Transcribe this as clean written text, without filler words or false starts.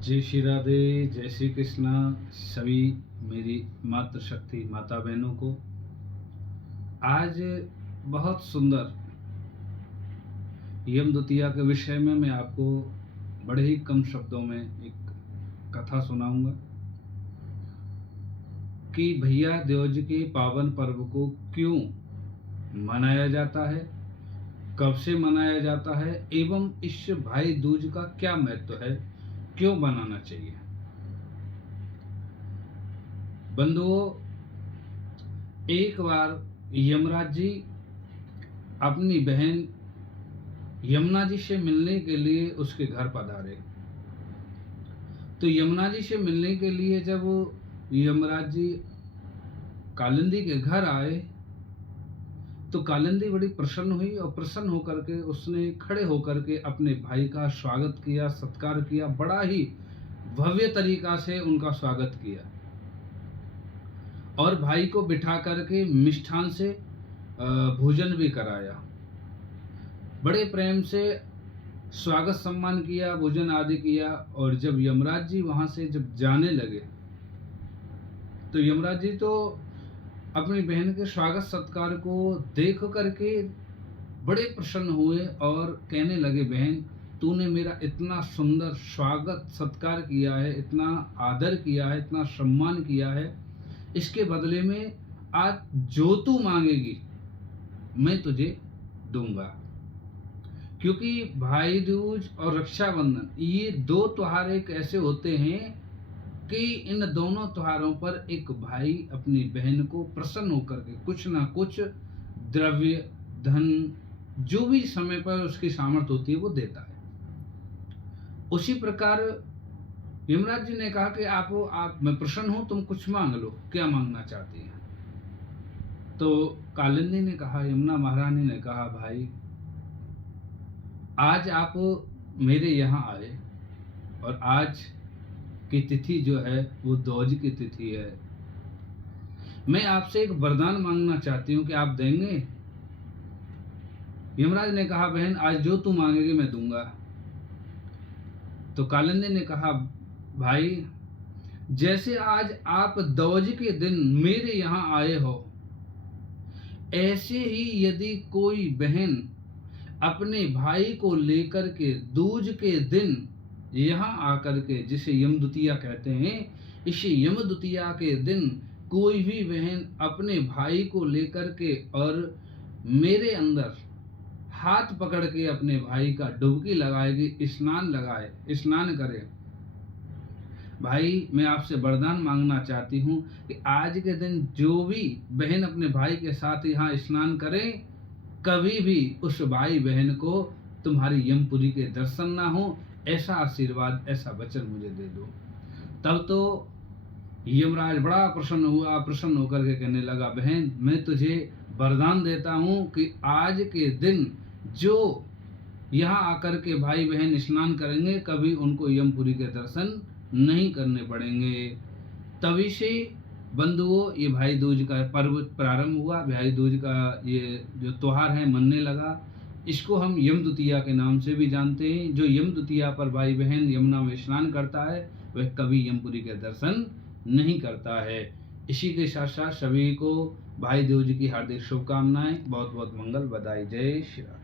जय श्री राधे, जय श्री कृष्णा। सभी मेरी मातृशक्ति माता बहनों को आज बहुत सुंदर यम द्वितीया के विषय में मैं आपको बड़े ही कम शब्दों में एक कथा सुनाऊंगा कि भैया दूज के पावन पर्व को क्यों मनाया जाता है, कब से मनाया जाता है एवं इस भाई दूज का क्या महत्व है, क्यों बनाना चाहिए। बंधुओं, एक बार यमराज जी अपनी बहन यमुना जी से मिलने के लिए उसके घर पधारे। तो यमुना जी से मिलने के लिए जब यमराज जी कालिंदी के घर आए तो कालिंदी बड़ी प्रसन्न हुई और प्रसन्न होकर के उसने खड़े होकर के अपने भाई का स्वागत किया, सत्कार किया, बड़ा ही भव्य तरीका से उनका स्वागत किया और भाई को बिठा करके मिष्ठान से भोजन भी कराया। बड़े प्रेम से स्वागत सम्मान किया, भोजन आदि किया। और जब यमराज जी वहां से जब जाने लगे तो यमराज जी तो अपनी बहन के स्वागत सत्कार को देख करके बड़े प्रसन्न हुए और कहने लगे, बहन तूने मेरा इतना सुंदर स्वागत सत्कार किया है, इतना आदर किया है, इतना सम्मान किया है, इसके बदले में आज जो तू मांगेगी मैं तुझे दूंगा। क्योंकि भाई दूज और रक्षाबंधन ये दो त्योहार एक ऐसे होते हैं कि इन दोनों त्योहारों पर एक भाई अपनी बहन को प्रसन्न होकर के कुछ ना कुछ द्रव्य, धन, जो भी समय पर उसकी सामर्थ्य होती है वो देता है। उसी प्रकार यमराज जी ने कहा कि आप मैं प्रसन्न हूं, तुम कुछ मांग लो, क्या मांगना चाहती हैं। तो कालिंदी ने कहा, यमुना महारानी ने कहा, भाई आज आप मेरे यहाँ आए और आज की तिथि जो है वो दूज की तिथि है। मैं आपसे एक वरदान मांगना चाहती हूँ कि आप देंगे। यमराज ने कहा, बहन आज जो तू मांगेगी मैं दूंगा। तो कालिंदी ने कहा, भाई जैसे आज आप दूज के दिन मेरे यहाँ आए हो, ऐसे ही यदि कोई बहन अपने भाई को लेकर के दूज के दिन यहाँ आकर के, जिसे यम द्वितीया कहते हैं, इस यम द्वितीया के दिन कोई भी बहन अपने भाई को लेकर के और मेरे अंदर हाथ पकड़ के अपने भाई का डुबकी लगाएगी, स्नान करे। भाई मैं आपसे वरदान मांगना चाहती हूँ कि आज के दिन जो भी बहन अपने भाई के साथ यहाँ स्नान करे, कभी भी उस भाई बहन को तुम्हारी यमपुरी के दर्शन ना हो, ऐसा आशीर्वाद, ऐसा वचन मुझे दे दो। तब तो यमराज बड़ा प्रसन्न हुआ, प्रसन्न होकर के कहने लगा, बहन मैं तुझे वरदान देता हूँ कि आज के दिन जो यहाँ आकर के भाई बहन स्नान करेंगे, कभी उनको यमपुरी के दर्शन नहीं करने पड़ेंगे। तभी से बंधुओं ये भाई दूज का पर्व प्रारंभ हुआ। भाई दूज का ये जो त्योहार है मनने लगा। इसको हम यम द्वितीया के नाम से भी जानते हैं। जो यम द्वितीया पर भाई बहन यमुना में स्नान करता है वह कभी यमपुरी के दर्शन नहीं करता है। इसी के साथ साथ सभी को भाई दूज की हार्दिक शुभकामनाएं, बहुत बहुत मंगल, बधाई, जय श्री राम।